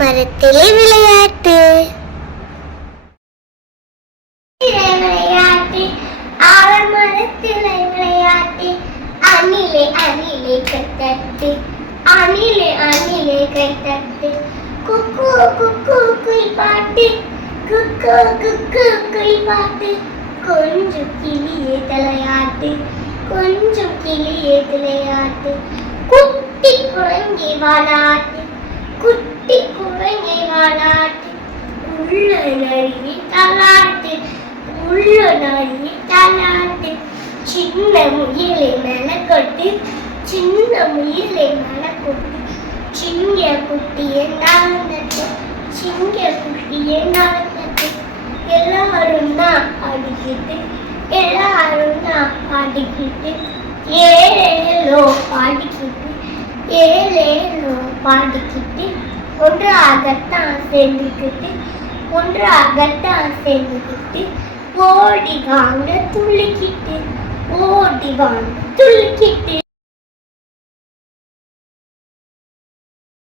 மரத்திலே விளையாட்டு. விளையாட்டு ஆலமரத்திலே விளையாட்டு. அணிலே அணிலே கைத்தட்டு, அணிலே அணிலே கைத்தட்டு. குக்கு குக்கு குயில் பாட்டு, குக்கு குக்கு குயில் பாட்டு. கொஞ்சம் கிளியே தலையாட்டு, கொஞ்சம் கிளியே தலையாட்டு. குட்டி குரங்கை வாலாட்டு, குட்டி குரங்கை வாலாட்டு. உள்ள நழுவி தாலாட்டு, உள்ள நழுவி தாலாட்டு. சின்ன முயலை மேல கொட்டு, சின்ன முயலை மேல கொட்டு. சிங்க குட்டியை நாளந்தட்டு, சிங்க குட்டியை நாளந்தட்டு. எல்லாரும் தான் பாடிக்கிட்டு, எல்லாரும் தான் பாடிக்கிட்டு. ஏழேலோ பாடிக்கிட்டு, ஏழேலோ பாடிக்கிட்டு. ஒன்றாகத்தான் சேர்ந்துக்கிட்டு, ஒன்றாகத்தான் சேர்ந்துக்கிட்டு. ஓடி வாங்க துள்ளிக்கிட்டு, ஓடி வாங்க துள்ளிக்கிட்டு.